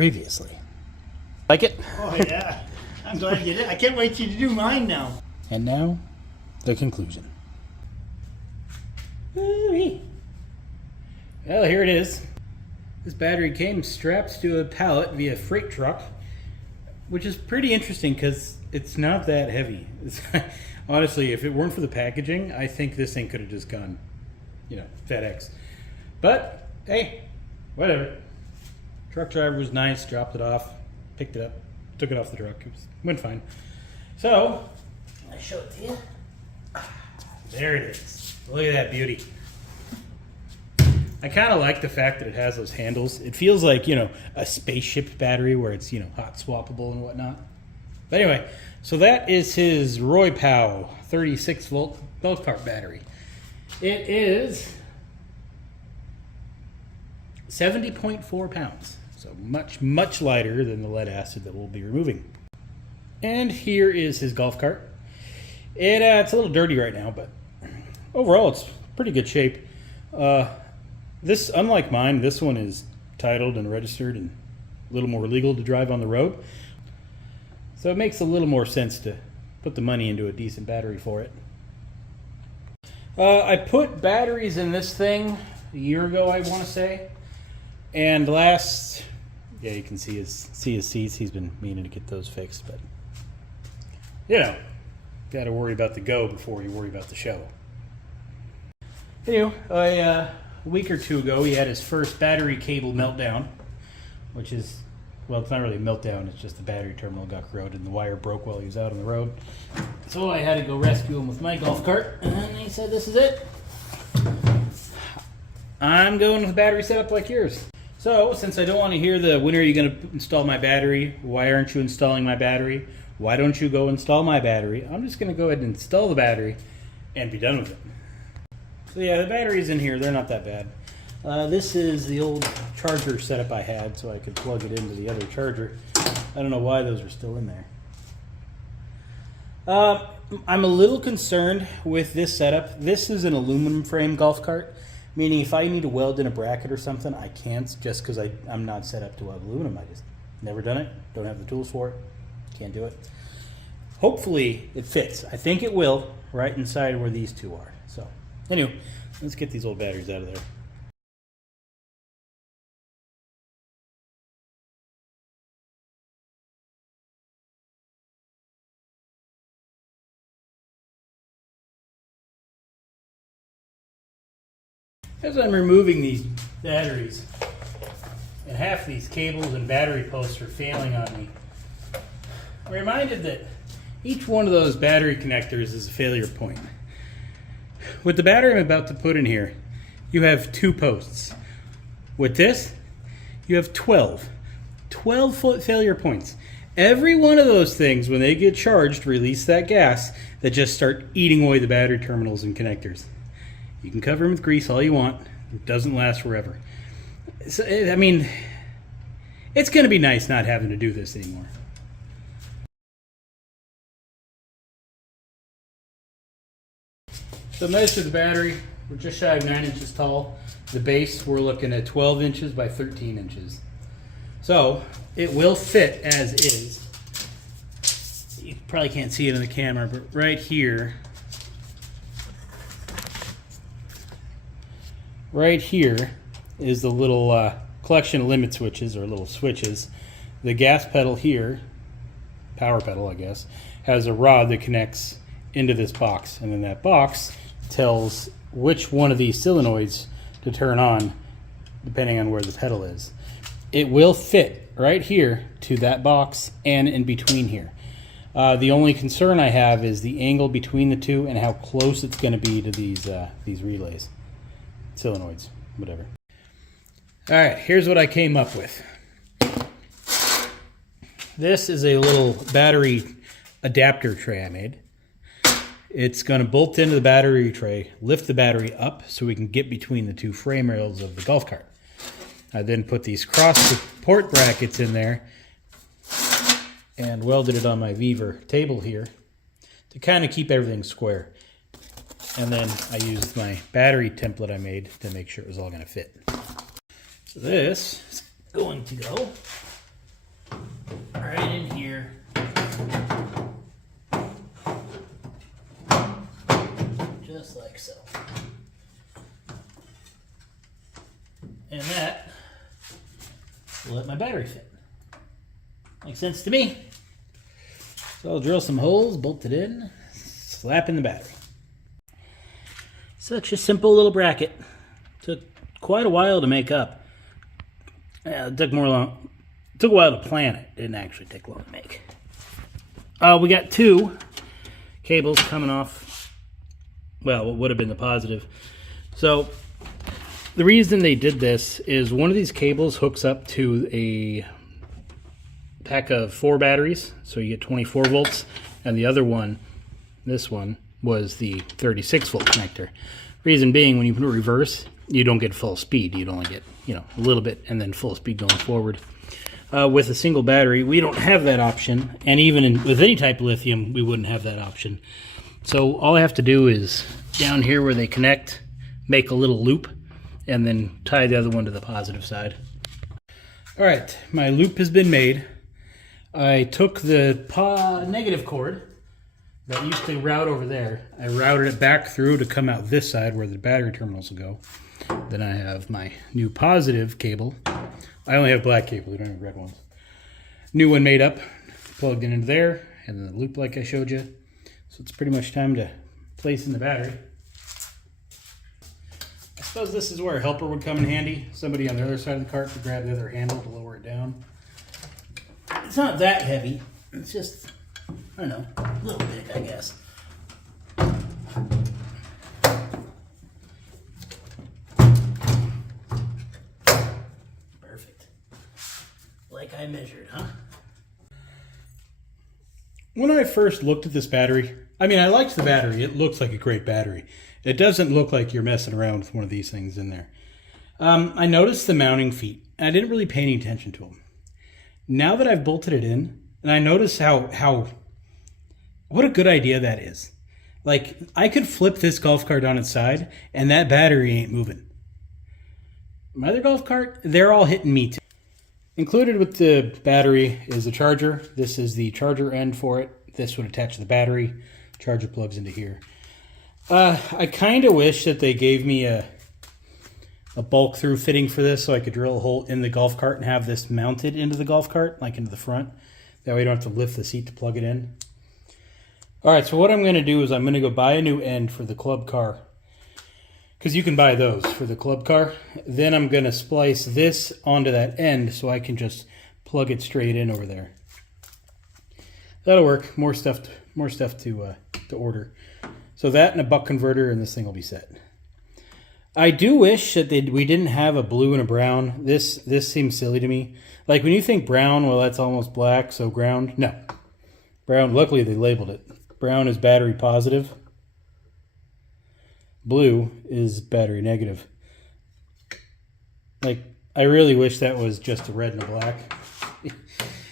previously. Like it? Oh yeah, I'm glad you did. I can't wait till you to do mine now. And now, the conclusion. Ooh-wee. Well, here it is. This battery came strapped to a pallet via freight truck, which is pretty interesting because it's not that heavy. Honestly, if it weren't for the packaging, I think this thing could have just gone, FedEx. But, hey, whatever. Truck driver was nice, dropped it off, picked it up, took it off the truck. Went fine. So, I'll show it to you. There it is. Look at that beauty. I kind of like the fact that it has those handles. It feels like, a spaceship battery where it's, hot swappable and whatnot. But anyway, so that is his RoyPow 36 volt golf cart battery. It is 70.4 pounds. So much, much lighter than the lead acid that we'll be removing. And here is his golf cart. It's a little dirty right now, but overall it's pretty good shape. This, unlike mine, this one is titled and registered and a little more legal to drive on the road. So it makes a little more sense to put the money into a decent battery for it. I put batteries in this thing a year ago, I want to say. And you can see his seats. He's been meaning to get those fixed, but got to worry about the go before you worry about the show. Anyway, a week or two ago, he had his first battery cable meltdown, which is, well, it's not really a meltdown, it's just the battery terminal got corroded and the wire broke while he was out on the road. So I had to go rescue him with my golf cart, and he said, this is it. I'm going with a battery setup like yours. So, since I don't want to hear when are you going to install my battery? Why aren't you installing my battery? Why don't you go install my battery? I'm just going to go ahead and install the battery and be done with it. So yeah, the batteries in here, they're not that bad. This is the old charger setup I had so I could plug it into the other charger. I don't know why those are still in there. I'm a little concerned with this setup. This is an aluminum frame golf cart, meaning if I need to weld in a bracket or something, I can't just because I'm not set up to weld aluminum. I just never done it, don't have the tools for it, can't do it. Hopefully it fits. I think it will, right inside where these two are. So anyway, let's get these old batteries out of there. As I'm removing these batteries, and half these cables and battery posts are failing on me, I'm reminded that each one of those battery connectors is a failure point. With the battery I'm about to put in here, you have 2 posts. With this, you have 12 failure points. Every one of those things, when they get charged, release that gas that just start eating away the battery terminals and connectors. You can cover them with grease all you want. It doesn't last forever. So, I mean, it's going to be nice not having to do this anymore. So measure the battery. We're just shy of 9 inches tall. The base, we're looking at 12 inches by 13 inches. So it will fit as is. You probably can't see it in the camera, but right here is the little collection of limit switches, or little switches. The gas pedal here, power pedal I guess, has a rod that connects into this box, and then that box tells which one of these solenoids to turn on depending on where the pedal is. It will fit right here to that box and in between here. The only concern I have is the angle between the two and how close it's going to be to these relays, solenoids, whatever. All right, here's what I came up with. This is a little battery adapter tray I made. It's going to bolt into the battery tray, lift the battery up so we can get between the 2 frame rails of the golf cart. I then put these cross support brackets in there and welded it on my Weaver table here to kind of keep everything square. And then I used my battery template I made to make sure it was all going to fit. So this is going to go And that will let my battery fit. Makes sense to me. So I'll drill some holes, bolt it in, slap in the battery. Such a simple little bracket. Took quite a while to make up. Yeah, it took a while to plan it. Didn't actually take long to make. We got two cables coming off, well, what would have been the positive. So the reason they did this is one of these cables hooks up to a pack of 4 batteries, so you get 24 volts, and the other one, this one, was the 36 volt connector. Reason being, when you put it reverse, you don't get full speed. You'd only get, a little bit and then full speed going forward. With a single battery, we don't have that option, and even with any type of lithium, we wouldn't have that option. So all I have to do is, down here where they connect, make a little loop, and then tie the other one to the positive side. All right, my loop has been made. I took the negative cord that used to route over there. I routed it back through to come out this side where the battery terminals will go. Then I have my new positive cable. I only have black cable, we don't have red ones. New one made up, plugged it into there, and then the loop like I showed you. So it's pretty much time to place in the battery. I suppose this is where a helper would come in handy. Somebody on the other side of the cart to grab the other handle to lower it down. It's not that heavy. It's just, I don't know, a little big, I guess. Perfect. Like I measured, huh? When I first looked at this battery, I liked the battery. It looks like a great battery. It doesn't look like you're messing around with one of these things in there. I noticed the mounting feet. I didn't really pay any attention to them. Now that I've bolted it in, and I notice what a good idea that is. Like, I could flip this golf cart on its side, and that battery ain't moving. My other golf cart, they're all hitting me too. Included with the battery is a charger. This is the charger end for it. This would attach to the battery. Charger plugs into here. I kind of wish that they gave me a bulk through fitting for this so I could drill a hole in the golf cart and have this mounted into the golf cart, like into the front. That way you don't have to lift the seat to plug it in. All right, so what I'm going to do is I'm going to go buy a new end for the club car, because you can buy those for the club car. Then I'm going to splice this onto that end so I can just plug it straight in over there. That'll work. More stuff to order. So that and a buck converter, and this thing will be set. I do wish that we didn't have a blue and a brown. This seems silly to me. Like, when you think brown, well, that's almost black, so ground. No. Brown, luckily they labeled it. Brown is battery positive. Blue is battery negative. Like, I really wish that was just a red and a black.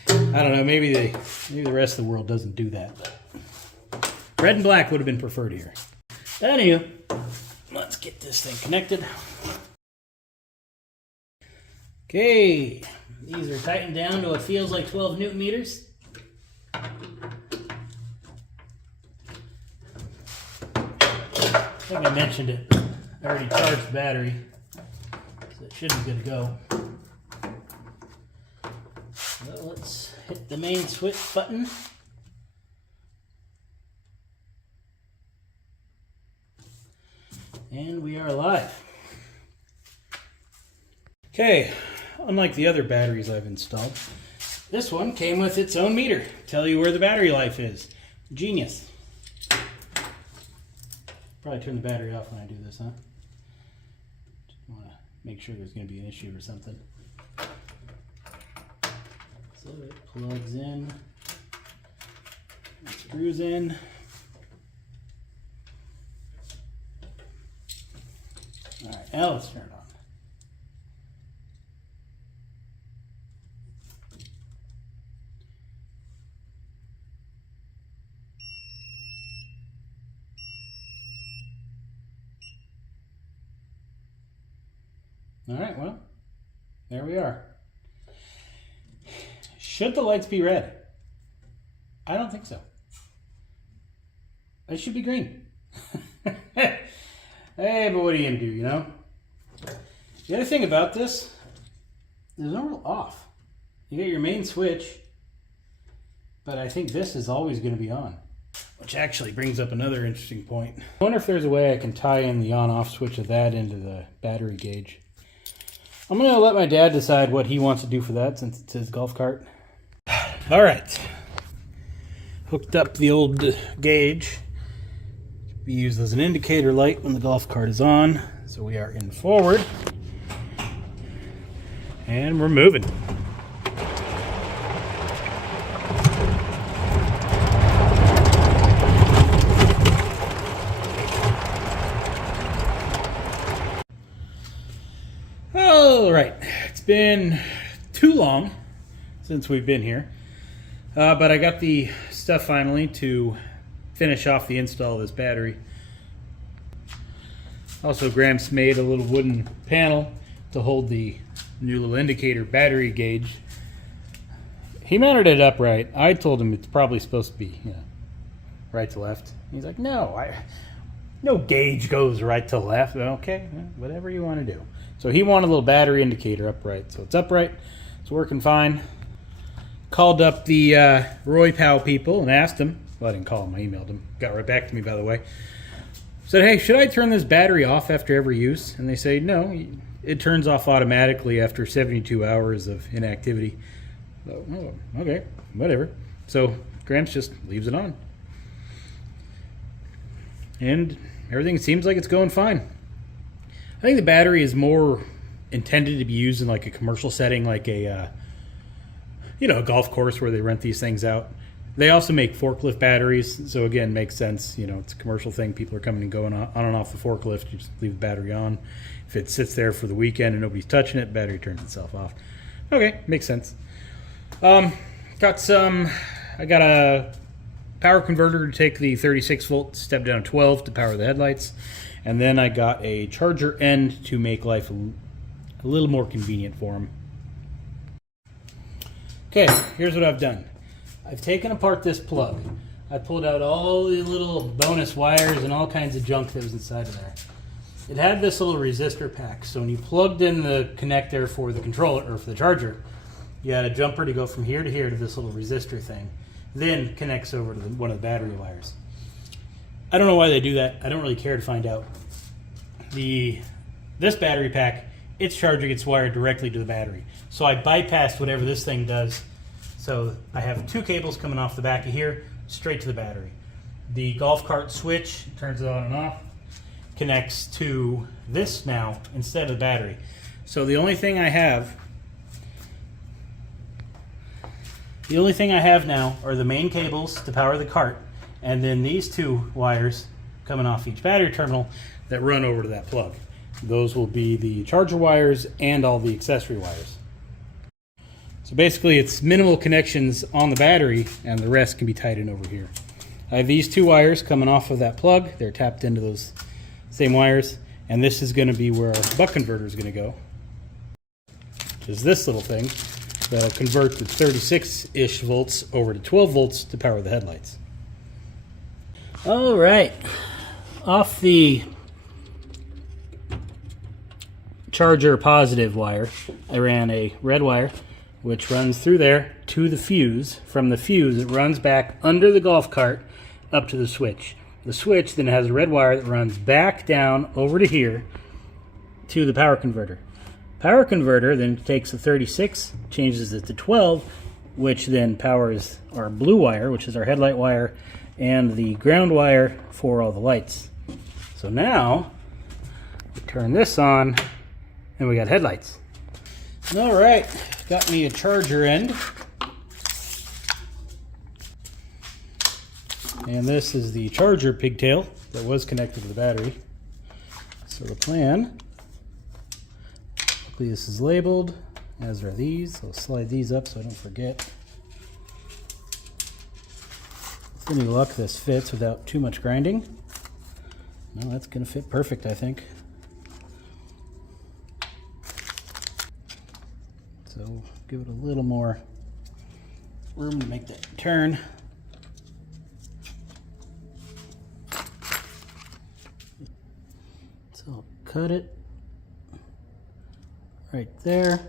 I don't know, maybe the rest of the world doesn't do that. But red and black would have been preferred here. Anywho, let's get this thing connected. Okay, these are tightened down to what feels like 12 Newton meters. I think I mentioned it. I already charged the battery, so it should be good to go. So let's hit the main switch button. And we are live. Okay, unlike the other batteries I've installed, this one came with its own meter. Tell you where the battery life is. Genius. Probably turn the battery off when I do this, huh? Just want to make sure there's going to be an issue or something. So it plugs in, it screws in. All right, now let's turn it on. All right, well, there we are. Should the lights be red? I don't think so. They should be green. Hey, but what are you gonna do, you know? The other thing about this, there's no real off. You get your main switch, but I think this is always going to be on. Which actually brings up another interesting point. I wonder if there's a way I can tie in the on-off switch of that into the battery gauge. I'm going to let my dad decide what he wants to do for that since it's his golf cart. All right. Hooked up the old gauge. Be used as an indicator light when the golf cart is on. So we are in forward. And we're moving. All right, it's been too long since we've been here, but I got the stuff finally to finish off the install of this battery. Also, Gramps made a little wooden panel to hold the new little indicator battery gauge. He mounted it upright. I told him it's probably supposed to be, right to left. He's like, no, no gauge goes right to left. Okay, whatever you want to do. So he wanted a little battery indicator upright. So it's upright. It's working fine. Called up the RoyPow people and asked them. Well, I didn't call them. I emailed them. Got right back to me, by the way. Said, hey, should I turn this battery off after every use? And they say, no, it turns off automatically after 72 hours of inactivity. So, oh, okay, whatever. So Gramps just leaves it on. And everything seems like it's going fine. I think the battery is more intended to be used in like a commercial setting, like a a golf course where they rent these things out. They also make forklift batteries, so again, makes sense. It's a commercial thing. People are coming and going on and off the forklift. You just leave the battery on. If it sits there for the weekend and nobody's touching it, battery turns itself off. Okay, makes sense. I got a power converter to take the 36 volt step down to 12 to power the headlights. And then I got a charger end to make life a little more convenient for them. Okay, here's what I've done. I've taken apart this plug. I pulled out all the little bonus wires and all kinds of junk that was inside of there. It had this little resistor pack, so when you plugged in the connector for the controller, or for the charger, you had a jumper to go from here to here to this little resistor thing. Then connects over to one of the battery wires. I don't know why they do that. I don't really care to find out. This battery pack, its charger gets wired directly to the battery. So I bypassed whatever this thing does. So I have two cables coming off the back of here, straight to the battery. The golf cart switch turns it on and off, connects to this now instead of the battery. So the only thing I have now are the main cables to power the cart, and then these two wires coming off each battery terminal that run over to that plug. Those will be the charger wires and all the accessory wires. So basically it's minimal connections on the battery and the rest can be tied in over here. I have these two wires coming off of that plug. They're tapped into those same wires, and this is going to be where our buck converter is going to go. Which is this little thing that'll convert the 36-ish volts over to 12 volts to power the headlights. All right, off the charger positive wire, I ran a red wire which runs through there to the fuse. From the fuse, it runs back under the golf cart up to the switch. The switch then has a red wire that runs back down over to here to the power converter. Power converter then takes the 36, changes it to 12, which then powers our blue wire, which is our headlight wire, and the ground wire for all the lights. So now, we turn this on, and we got headlights. All right, got me a charger end. And this is the charger pigtail that was connected to the battery. So the plan, hopefully this is labeled, as are these. I'll slide these up so I don't forget. With any luck, this fits without too much grinding. No, that's going to fit perfect, I think. So give it a little more room to make that turn. So I'll cut it right there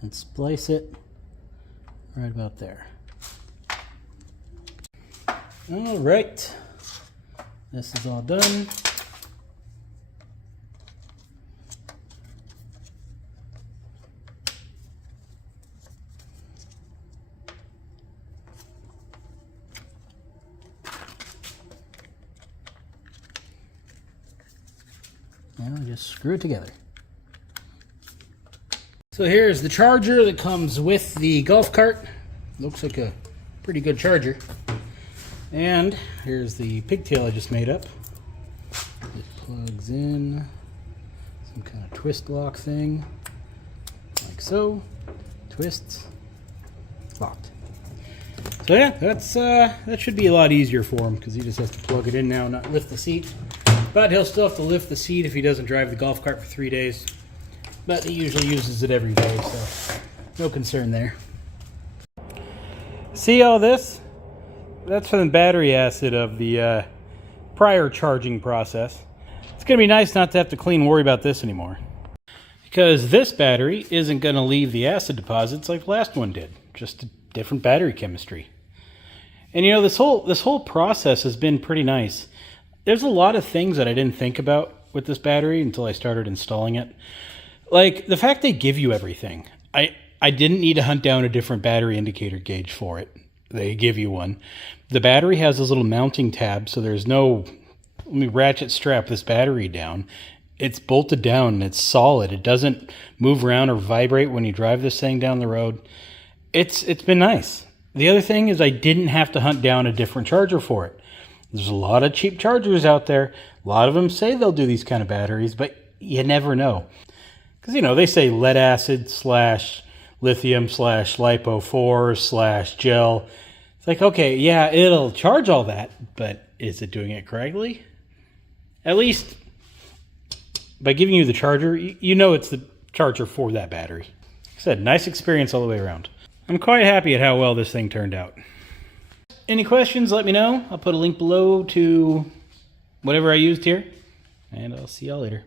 and splice it right about there. All right, this is all done. Now we just screw it together. So here's the charger that comes with the golf cart. Looks like a pretty good charger. And here's the pigtail I just made up. It plugs in some kind of twist lock thing, like so. Twists, locked. So yeah, that should be a lot easier for him because he just has to plug it in now, not lift the seat. But he'll still have to lift the seat if he doesn't drive the golf cart for 3 days. But he usually uses it every day, so no concern there. See all this? That's from the battery acid of the prior charging process. It's going to be nice not to have to clean and worry about this anymore. Because this battery isn't going to leave the acid deposits like the last one did. Just a different battery chemistry. And you know, this whole process has been pretty nice. There's a lot of things that I didn't think about with this battery until I started installing it. Like the fact they give you everything. I didn't need to hunt down a different battery indicator gauge for it. They give you one. The battery has this little mounting tab, so there's no, let me ratchet strap this battery down. It's bolted down and it's solid. It doesn't move around or vibrate when you drive this thing down the road. It's been nice. The other thing is I didn't have to hunt down a different charger for it. There's a lot of cheap chargers out there. A lot of them say they'll do these kind of batteries, but you never know. Because, you know, they say lead acid / lithium / lipo 4 / gel. It's like, okay, yeah, it'll charge all that, but is it doing it correctly? At least by giving you the charger, you know it's the charger for that battery. Like I said, nice experience all the way around. I'm quite happy at how well this thing turned out. Any questions, let me know. I'll put a link below to whatever I used here, and I'll see y'all later.